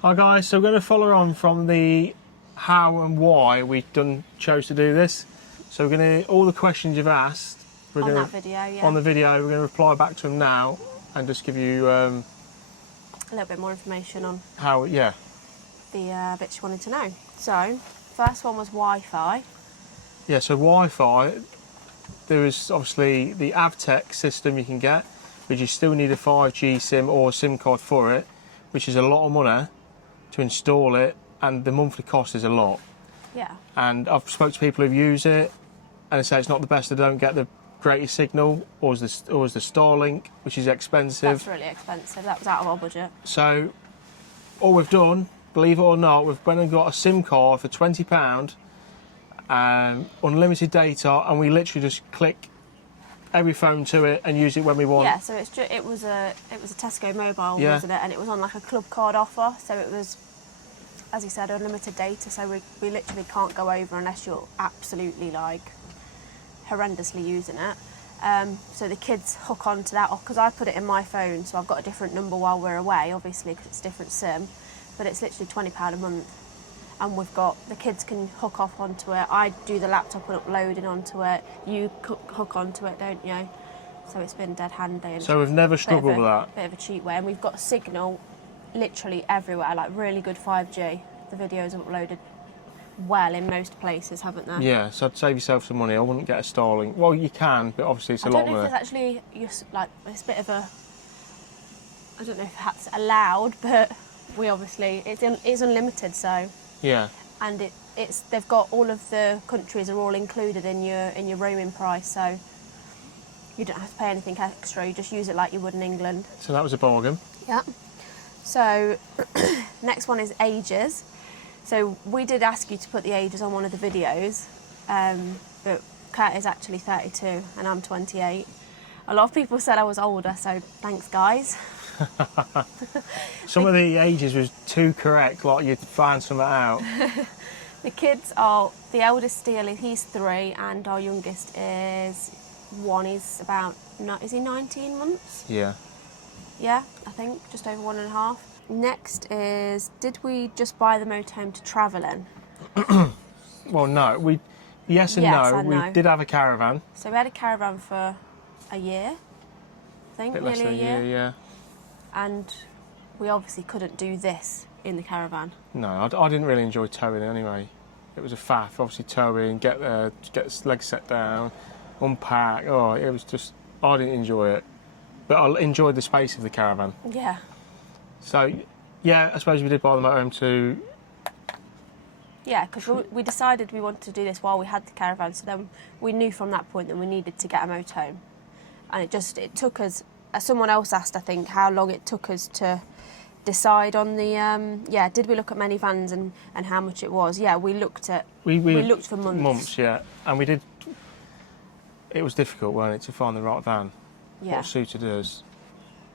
Hi guys, so we're going to follow on from the how and why we chose to do this. So we're going to, all the questions you've asked, we're on going that video, yeah. On the video, we're going to reply back to them now and just give you a little bit more information on how, the bits you wanted to know. So, first one was Wi-Fi. Yeah, so Wi-Fi, there is obviously the Avtech system you can get, but you still need a 5G SIM or a SIM card for it, which is a lot of money to install it, and the monthly cost is a lot. Yeah. And I've spoke to people who've used it, and they say it's not the best. They don't get the greatest signal, or is the Starlink, which is expensive. That's really expensive. That was out of our budget. So all we've done, believe it or not, we've went and got a SIM card for £20, unlimited data, and we literally just click every phone to it and use it when we want. Yeah, so it was a Tesco mobile, wasn't it? And it was on like a club card offer, so it was, as you said, unlimited data. So we literally can't go over unless you're absolutely like horrendously using it. So the kids hook onto that, because I put it in my phone, so I've got a different number while we're away, obviously, because it's a different SIM. But it's literally £20 a month, and the kids can hook off onto it. I do the laptop and uploading onto it. You hook onto it, don't you? So it's been dead handy. And so we've never struggled with that. Bit of a cheap way, and we've got signal literally everywhere, like really good 5G. The videos are uploaded well in most places, haven't they? Yeah, so I'd save yourself some money. I wouldn't get a Starlink. Well, you can, but obviously it's a lot of money. I don't know if it's actually it's a bit of a. I don't know if that's allowed, but we obviously it's unlimited, so. Yeah. And they've got all of the countries are all included in your roaming price, so you don't have to pay anything extra. You just use it like you would in England. So that was a bargain. Yeah. So next one is ages. So we did ask you to put the ages on one of the videos, but Kat is actually 32 and I'm 28. A lot of people said I was older, so thanks guys. Some of the ages was too correct, like you'd find something out. The kids are, the eldest Steele, he's 3, and our youngest is 1. He's about, is he 19 months? Yeah. Yeah, I think, just over 1.5. Next is, did we just buy the motorhome to travel in? Well, no. Yes and no. We did have a caravan. So we had a caravan for a year, I think, Bit less nearly than a year. Yeah. And we obviously couldn't do this in the caravan. No, I didn't really enjoy towing anyway. It was a faff, obviously towing, get there, get the legs set down, unpack. Oh, it was just, I didn't enjoy it. But I enjoyed the space of the caravan. Yeah. So, yeah, I suppose we did buy the motorhome to... Yeah, because we decided we wanted to do this while we had the caravan, so then we knew from that point that we needed to get a motorhome. And it took us, as someone else asked, I think, how long it took us to decide on the, did we look at minivans and how much it was? Yeah, we looked at, we looked for months. Months, yeah. And we did, it was difficult, wasn't it, to find the right van, what suited us.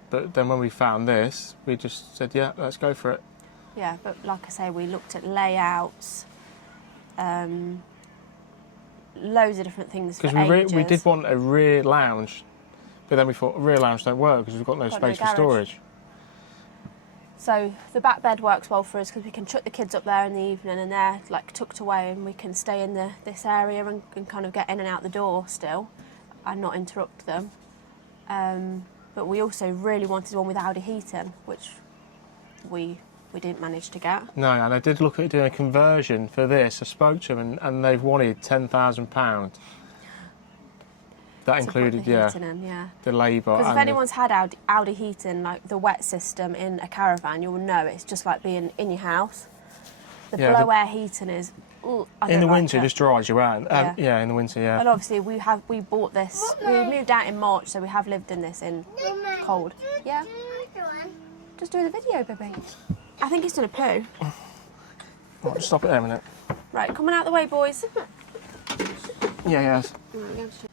But then when we found this, we just said, yeah, let's go for it. Yeah, but like I say, we looked at layouts, loads of different things for ages. Because we did want a rear lounge, but then we thought a rear lounge don't work because we've got no space for storage. So the back bed works well for us because we can chuck the kids up there in the evening and they're like tucked away, and we can stay in this area and kind of get in and out the door still and not interrupt them. But we also really wanted one with Audi heating, which we didn't manage to get. No, and I did look at doing a conversion for this. I spoke to them and they've wanted £10,000. That included, the labour. Because if anyone's had Audi heating, like the wet system in a caravan, you'll know it's just like being in your house. The blow air heating is. In the winter, it just dries you out. In the winter, yeah. And obviously, we bought this. We moved out in March, so we have lived in this in cold. Yeah. Just doing a video, baby. I think he's done a poo. Right, just stop it there a minute. Right, coming out the way, boys. Yeah, yes.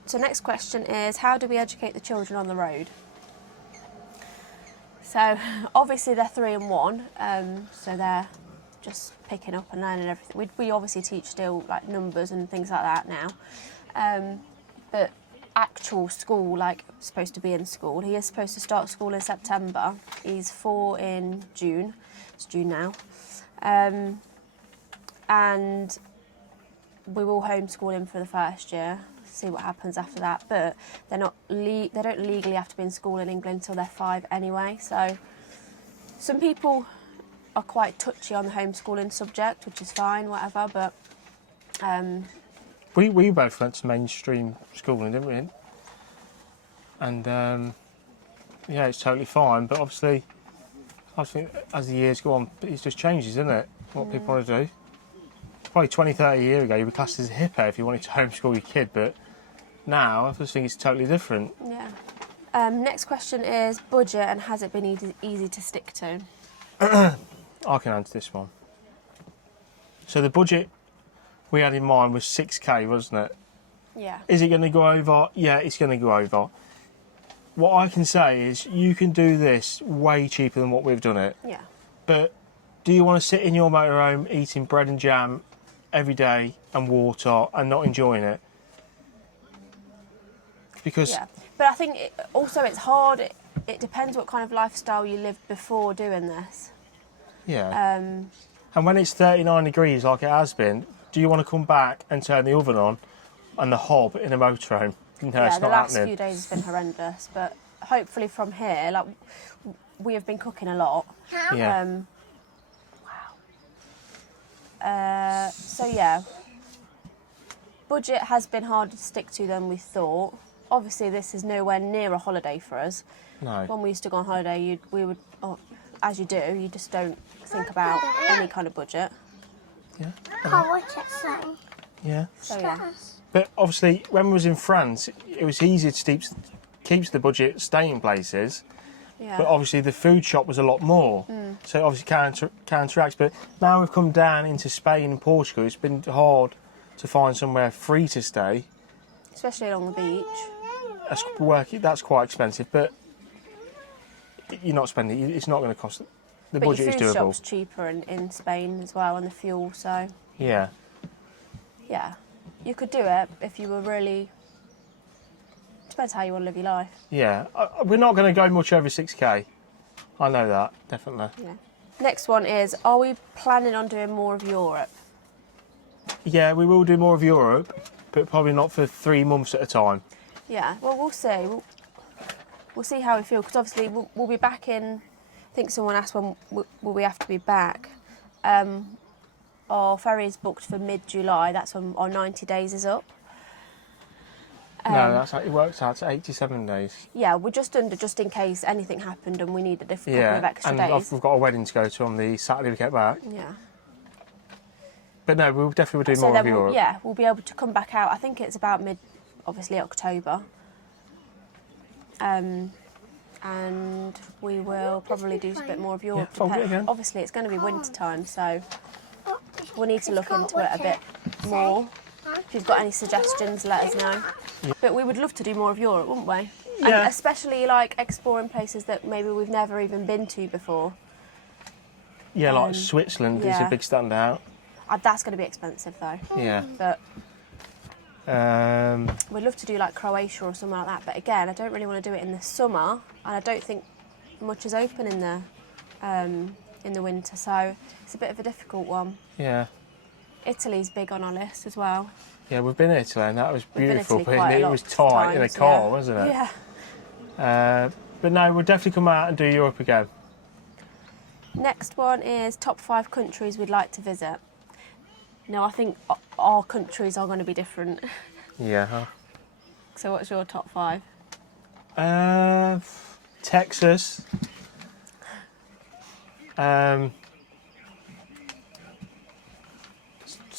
So next question is, how do we educate the children on the road? So obviously they're 3 and 1, so they're just picking up and learning everything. We obviously teach still like numbers and things like that now, but actual school, like supposed to be in school, he is supposed to start school in September. He's 4 in June, It's due now. And we will homeschool him for the first year, see what happens after that. But they don't legally have to be in school in England until they're 5 anyway. So some people are quite touchy on the homeschooling subject, which is fine, whatever. But we both went to mainstream schooling, didn't we? And yeah, it's totally fine. But obviously, I think as the years go on, it just changes, isn't it? What people want to do. Probably 20, 30 years ago, you were classed as a hippo if you wanted to homeschool your kid, but now I just think it's totally different. Yeah. Next question is budget, and has it been easy to stick to? I can answer this one. So the budget we had in mind was 6k, wasn't it? Yeah. Is it going to go over? Yeah, it's going to go over. What I can say is you can do this way cheaper than what we've done it. Yeah. But do you want to sit in your motorhome eating bread and jam every day and water and not enjoying it? Because yeah, but I think it's hard. It depends what kind of lifestyle you lived before doing this. yeah. And when it's 39 degrees like it has been, do you want to come back and turn the oven on and the hob in a motorhome? No, yeah, it's the not last happening. few days has been horrendous, but hopefully from here, like we have been cooking a lot. Yeah. So yeah, budget has been harder to stick to than we thought. Obviously, this is nowhere near a holiday for us. No. When we used to go on holiday, as you do, you just don't think about any kind of budget. Yeah. Can't watch it so. Yeah. So yeah, But obviously, when we was in France, it was easier to keep the budget staying places. yeah. But obviously, the food shop was a lot more. So obviously, counteracts. But now we've come down into Spain and Portugal, it's been hard to find somewhere free to stay. Especially along the beach. That's quite expensive, but you're not spending. It's not going to cost. The But budget your is food doable. shop's cheaper in Spain as well, and the fuel. So Yeah. yeah, you could do it if you were really. Depends how you want to live your life. Yeah. We're not going to go much over 6k. I know that, definitely. Yeah. Next one is: are we planning on doing more of Europe? Yeah, we will do more of Europe, but probably not for 3 months at a time. Yeah. Well, we'll see. We'll see how we feel, because obviously we'll be back in. I think someone asked when will we have to be back. Our ferry is booked for mid-July. That's when our 90 days is up. No, it works out to 87 days. Yeah, we're just in case anything happened and we need a couple of extra and days. we've got a wedding to go to on the Saturday we get back. Yeah. But no, we'll definitely do So more then of Europe. we'll be able to come back out. I think it's about obviously October. And we will probably do a bit more of Europe. Yeah, fold it again. Obviously, it's going to be winter time, so we'll need to look into it a bit more. If you've got any suggestions, let us know. Yeah. But we would love to do more of Europe, wouldn't we? Yeah. And especially like exploring places that maybe we've never even been to before. Yeah, like Switzerland is a yeah. big standout. That's going to be expensive though. Yeah. But Um, we'd love to do like Croatia or something like that. But again, I don't really want to do it in the summer, and I don't think much is open in the winter. So it's a bit of a difficult one. yeah. Italy's big on our list as well. Yeah, we've been to Italy and that was We've been to beautiful. Italy But quite a it lot was of tight in a times, car, yeah. wasn't it? Yeah. But no, we'll definitely come out and do Europe again. Next one is top 5 countries we'd like to visit. No, I think our countries are going to be different. Yeah. So what's your top 5? Texas.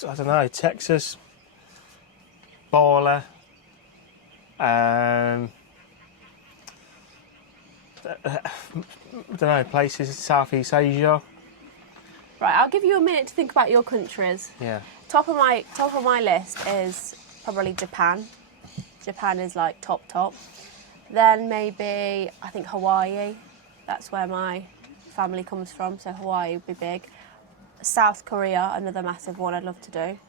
I don't know, Texas, Bali, I don't know, places in Southeast Asia. Right, I'll give you a minute to think about your countries. Yeah. Top of my list is probably Japan. Japan is like top. Then maybe I think Hawaii. That's where my family comes from, so Hawaii would be big. South Korea, another massive one I'd love to do.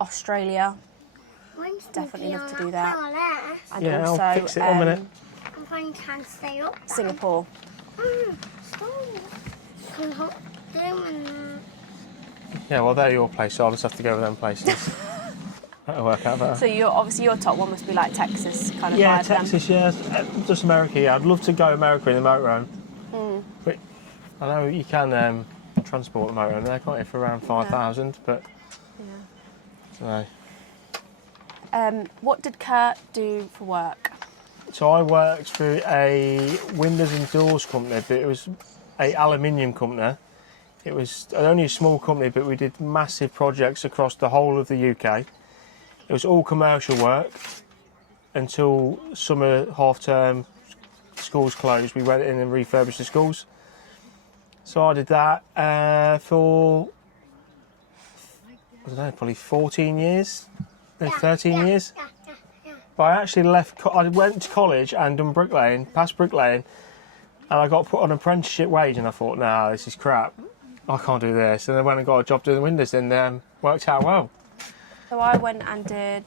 Australia, definitely love to do that. And Yeah, also I'll fix it 1 minute. I'm trying to stay up. Singapore. Yeah, well, they're your place, so I'll just have to go with them places. That'll work out better. So obviously your top one must be like Texas kind of Yeah, vibe then. Texas, yeah. Just America, yeah. I'd love to go America in the motorhome. But I know you can transport the motorhome there, can't you, for around 5,000, but... Yeah. So. What did Kurt do for work? So I worked for a windows and doors company, but it was an aluminium company. It was only a small company, but we did massive projects across the whole of the UK. It was all commercial work until summer half-term, schools closed. We went in and refurbished the schools. So I did that for, I don't know, probably 14 years, no, 13 years. But I actually left, I went to college and done bricklaying, passed bricklaying, and I got put on an apprenticeship wage, and I thought, nah, this is crap. I can't do this. And then when I got a job doing the windows, then worked out well. So I went and did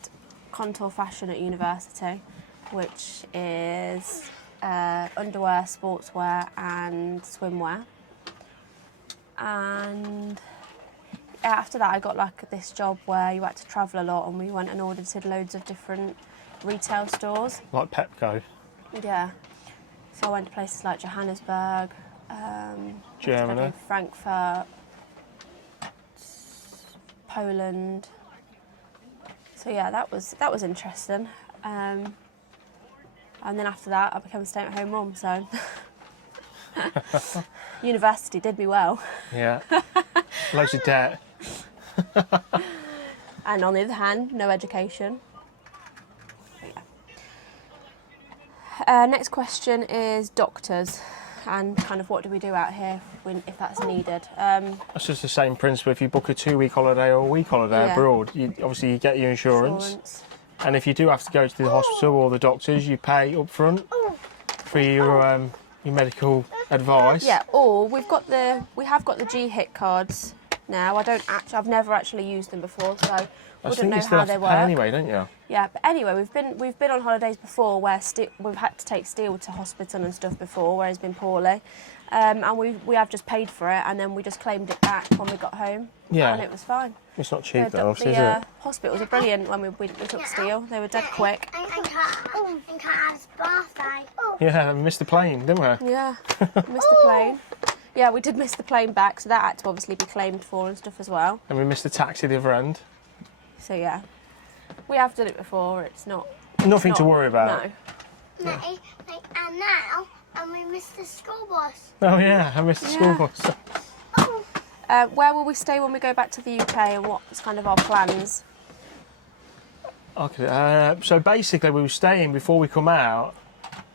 contour fashion at university, which is underwear, sportswear and swimwear. And after that I got like this job where you had to travel a lot, and we went and audited loads of different retail stores. Like Pepco? Yeah. So I went to places like Johannesburg, Germany, Frankfurt, Poland. So yeah, that was interesting. And then after that I became a stay-at-home mum, so university did me well. Yeah. Loads of debt. And on the other hand, no education. Yeah. Next question is doctors and kind of what do we do out here if that's needed. It's just the same principle. If you book a 2-week holiday or a week holiday abroad, obviously you get your insurance. And if you do have to go to the hospital or the doctors, you pay up front for your medical advice. Yeah, or we have got the G-HIT cards now. I've never actually used them before, so I wouldn't know how they work. Anyway, don't you? Yeah, but anyway, we've been on holidays before where we've had to take Steele to hospital and stuff before where he's been poorly, and we have just paid for it and then we just claimed it back when we got home. Yeah, and it was fine. It's not cheap though, is it? The hospitals are brilliant when we took Steele. They were dead quick. And Kat's birthday. Yeah, we missed the plane, didn't we? Yeah, missed the plane. Yeah, we did miss the plane back, so that had to obviously be claimed for and stuff as well. And we missed the taxi the other end. So yeah, we have done it before. It's not nothing to worry about. No. And now, we missed the school bus. Oh yeah, I missed the school bus. Where will we stay when we go back to the UK, and what's kind of our plans? Okay, so basically we were staying before we come out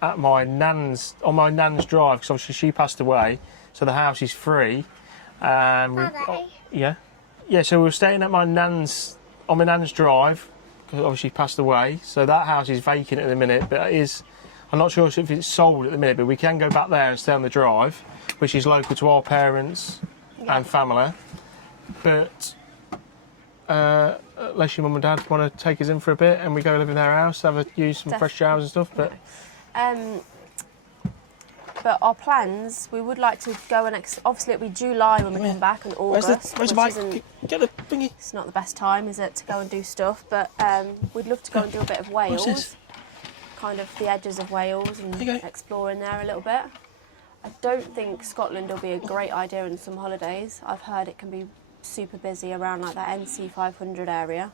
at my nan's drive, because obviously she passed away, so the house is free. Yeah, so we were staying at my nan's drive, because obviously she passed away, so that house is vacant at the minute, but I'm not sure if it's sold at the minute, but we can go back there and stay on the drive, which is local to our parents and family. But unless your mum and dad want to take us in for a bit and we go live in their house, use some fresh showers and stuff. But our plans, we would like to go and obviously it'll be July when we come back, and August. Where's the bike? Get the thingy. It's not the best time, is it, to go and do stuff? But we'd love to go and do a bit of Wales, kind of the edges of Wales, and explore in there a little bit. I don't think Scotland will be a great idea in some holidays. I've heard it can be super busy around like that NC 500 area.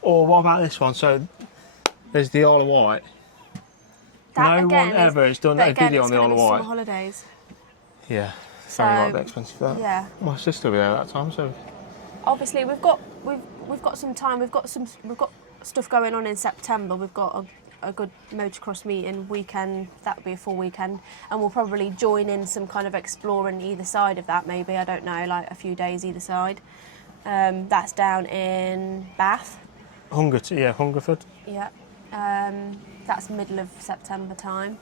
Or what about this one? So there's the Isle of Wight. No one ever has done a video on the Isle of Wight. Holidays. Yeah, it's very likely expensive that. Yeah. My sister will be there at that time, so. Obviously, we've got some time. We've got stuff going on in September. We've got a good motocross meeting weekend. That would be a full weekend, and we'll probably join in some kind of exploring either side of that. Maybe, I don't know, like a few days either side. That's down in Bath. Hungerford. Yeah. That's middle of September time.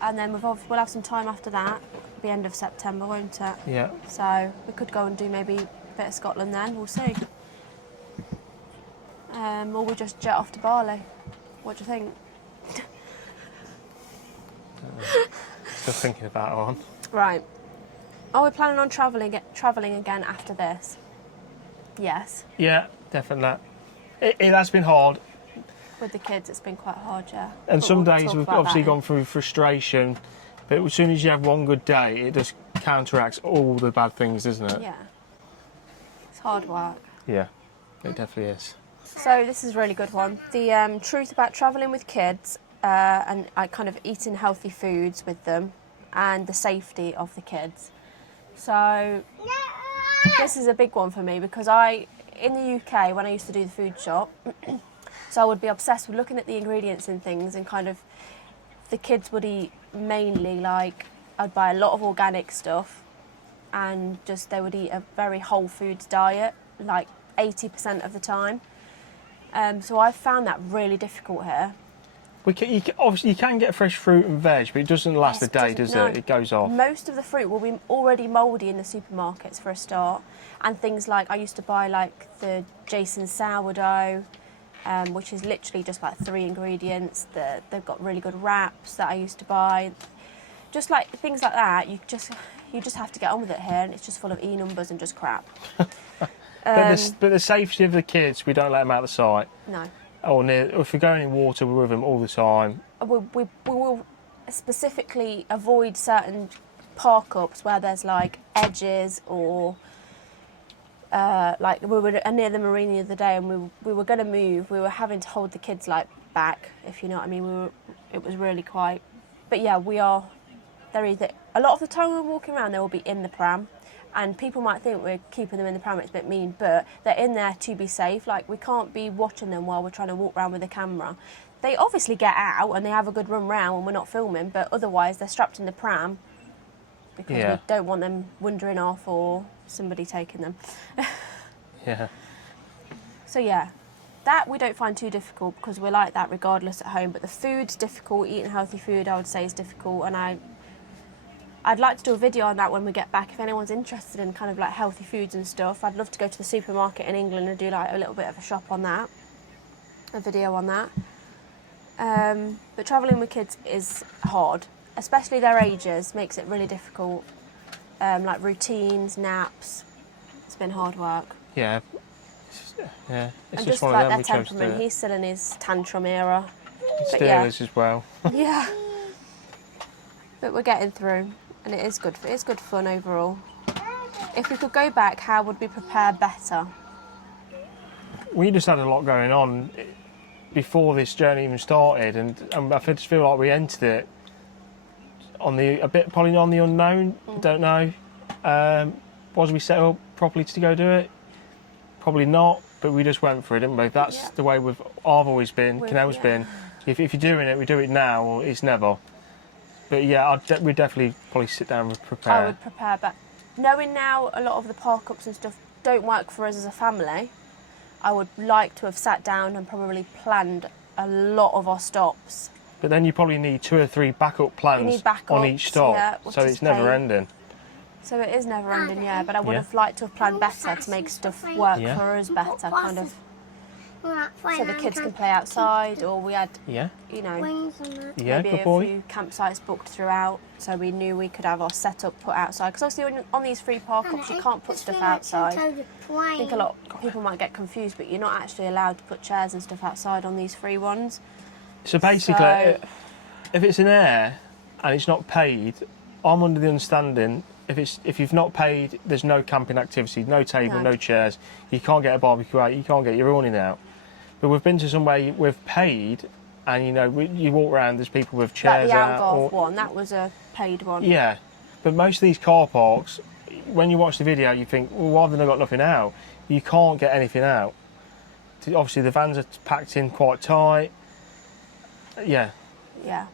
and then we'll have some time after that, the end of September, won't it? Yeah. So we could go and do maybe a bit of Scotland then, we'll see. Or we just jet off to Bali. What do you think? Still thinking about it on. Right. Are we planning on travelling again after this? Yes. Yeah, definitely. It has been hard. With the kids, it's been quite hard, yeah. And But some we'll days talk we've about obviously that gone through frustration, but as soon as you have one good day, it just counteracts all the bad things, doesn't it? Yeah. It's hard work. Yeah, it definitely is. So this is a really good one. The truth about travelling with kids and kind of eating healthy foods with them and the safety of the kids. So this is a big one for me because in the UK, when I used to do the food shop, so I would be obsessed with looking at the ingredients and things, and kind of the kids would eat mainly like, I'd buy a lot of organic stuff, and just they would eat a very whole foods diet, like 80% of the time. So I found that really difficult here. Obviously, you can get fresh fruit and veg, but it doesn't last a day, does it? It goes off. Most of the fruit will be already mouldy in the supermarkets for a start. And things like, I used to buy like the Jason sourdough, which is literally just like 3 ingredients. They've got really good wraps that I used to buy. Just like things like that, you just have to get on with it here, and it's just full of E numbers and just crap. But the safety of the kids, we don't let them out of sight. No. Or if we're going in water, we're with them all the time. We will specifically avoid certain park-ups where there's like edges or like we were near the marina the other day, and we were going to move. We were having to hold the kids like back, if you know what I mean. It was really quite. But yeah, they're either a lot of the time when we're walking around, they will be in the pram. And people might think we're keeping them in the pram, it's a bit mean, but they're in there to be safe. Like, we can't be watching them while we're trying to walk around with a camera. They obviously get out and they have a good run round when we're not filming, but otherwise they're strapped in the pram because we don't want them wandering off or somebody taking them. Yeah. So yeah, that we don't find too difficult because we're like that regardless at home, but the food's difficult. Eating healthy food, I would say, is difficult, and I'd like to do a video on that when we get back. If anyone's interested in kind of like healthy foods and stuff, I'd love to go to the supermarket in England and do like a little bit of a shop on that, a video on that. But travelling with kids is hard, especially their ages, makes it really difficult. Like routines, naps, it's been hard work. Yeah. Yeah. It's and just one like of them. their temperament, he's still in his tantrum era. Steelers as well. Yeah. But we're getting through. And it is good. It's good fun overall. If we could go back, how would we prepare better? We just had a lot going on before this journey even started, and I just feel like we entered it probably on the unknown. Don't know. Was we set up properly to go do it? Probably not. But we just went for it, didn't we? That's the way I've always been. Kanela's been. If you're doing it, we do it now, or it's never. But yeah, we'd definitely probably sit down and prepare. I would prepare, but knowing now a lot of the park-ups and stuff don't work for us as a family, I would like to have sat down and probably planned a lot of our stops. But then you probably need 2 or 3 backup plans on each stop, so it's never ending. So it is never ending, yeah, but I would have liked to have planned better to make stuff work for us better, kind of. So the kids can play outside, or we had, you know, maybe a few campsites booked throughout, so we knew we could have our setup put outside. Because obviously on these free park-ups you can't put stuff outside. I think a lot of people might get confused, but you're not actually allowed to put chairs and stuff outside on these free ones. So basically, if it's an air and it's not paid, I'm under the understanding if you've not paid, there's no camping activity, no table, no chairs. You can't get a barbecue out, you can't get your awning out. But we've been to somewhere we've paid, and you know, you walk around, there's people with chairs out. The Algarve one, that was a paid one. Yeah, but most of these car parks, when you watch the video, you think, well, why have they not got nothing out? You can't get anything out. Obviously, the vans are packed in quite tight. Yeah. Yeah.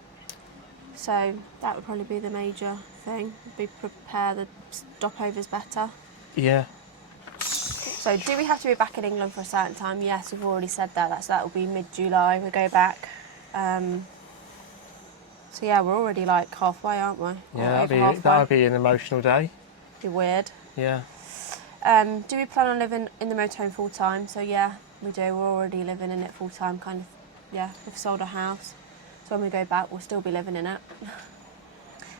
So that would probably be the major thing. Prepare the stopovers better. Yeah. So do we have to be back in England for a certain time? Yes, we've already said that. So that will be mid-July we go back. So So yeah, we're already like halfway, aren't we? Yeah, Or that'd be an emotional day. Be weird. Yeah. Do we plan on living in the motorhome full time? So yeah, we do. We're already living in it full time, kind of. Yeah, we've sold our house, so when we go back, we'll still be living in it.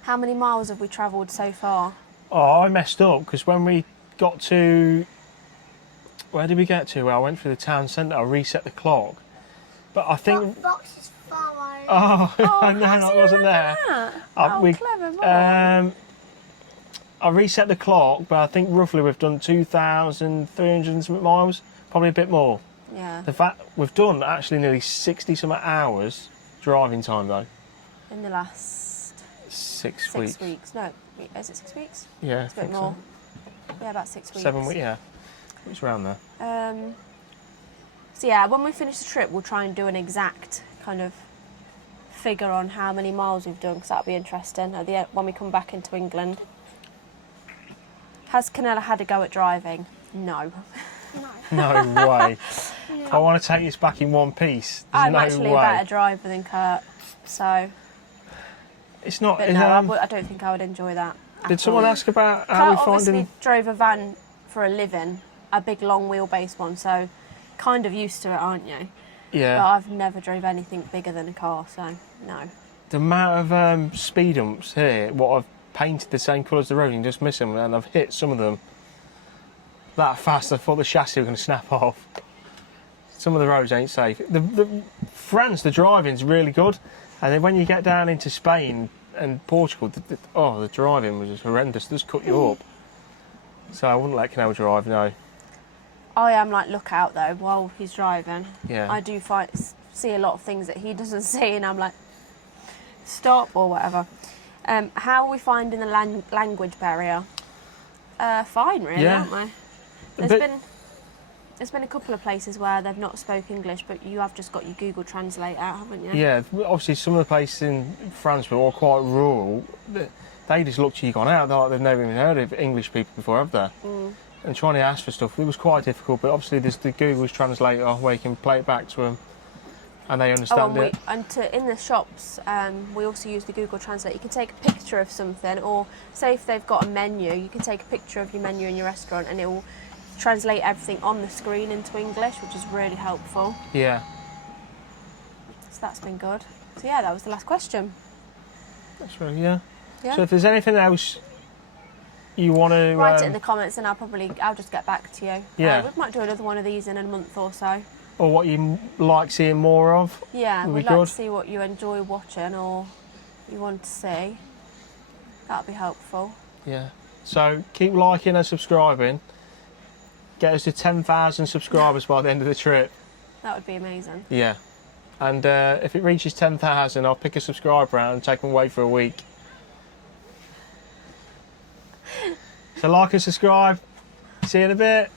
How many miles have we travelled so far? Oh, I messed up because when we got to, where did we get to? Well, I went through the town centre. I reset the clock, but I think. Box is far away. Oh, no, I wasn't there. Clever boy. I reset the clock, but I think roughly we've done 2,300 miles, probably a bit more. Yeah. The fact we've done actually nearly 60 some hours driving time though. In the last 6 weeks. 6 weeks. No, is it 6 weeks? Yeah, It's a bit more. Yeah, about 6 weeks. 7 weeks. Yeah, it's around there. So yeah, when we finish the trip, we'll try and do an exact kind of figure on how many miles we've done, because that'll be interesting at the end, when we come back into England. Has Kanela had a go at driving? No. No way. I want to take this back in one piece. There's I'm no actually way. a better driver than Kurt, so. It's not. But no, I don't think I would enjoy that. Did someone ask about how Kurt we obviously finding? drove a van for a living, a big long wheelbase one, so kind of used to it, aren't you? Yeah. But I've never drove anything bigger than a car, so no. The amount of speed humps here, what I've painted the same colour as the road and just miss them, and I've hit some of them that fast I thought the chassis were going to snap off. Some of the roads ain't safe. France, the driving's really good, and then when you get down into Spain and Portugal, the driving was just horrendous. They just cut you up. So I wouldn't let Kanela drive, no. I am like lookout though while he's driving. Yeah. I do see a lot of things that he doesn't see, and I'm like, stop or whatever. How are we finding the language barrier? Fine, really, Yeah. aren't we? There's been a couple of places where they've not spoke English, but you have just got your Google Translate out, haven't you? Yeah, obviously some of the places in France were all quite rural. They just looked at you gone out, they're like they've never even heard of English people before, have they? Mm. And trying to ask for stuff, it was quite difficult, but obviously there's the Google Translator where you can play it back to them and they understand it. In the shops, we also use the Google Translate. You can take a picture of something, or say if they've got a menu, you can take a picture of your menu in your restaurant and it will translate everything on the screen into English, which is really helpful. Yeah. So that's been good. So yeah, that was the last question. That's right, yeah. Yeah. So if there's anything else you want to... Write it in the comments and I'll just get back to you. Yeah. We might do another one of these in a month or so. Or what you like seeing more of. Yeah, would we'd be like good. to see what you enjoy watching or you want to see. That'd be helpful. Yeah. So keep liking and subscribing. Get us to 10,000 subscribers by the end of the trip. That would be amazing. Yeah. And if it reaches 10,000, I'll pick a subscriber out and take them away for a week. So like and subscribe. See you in a bit.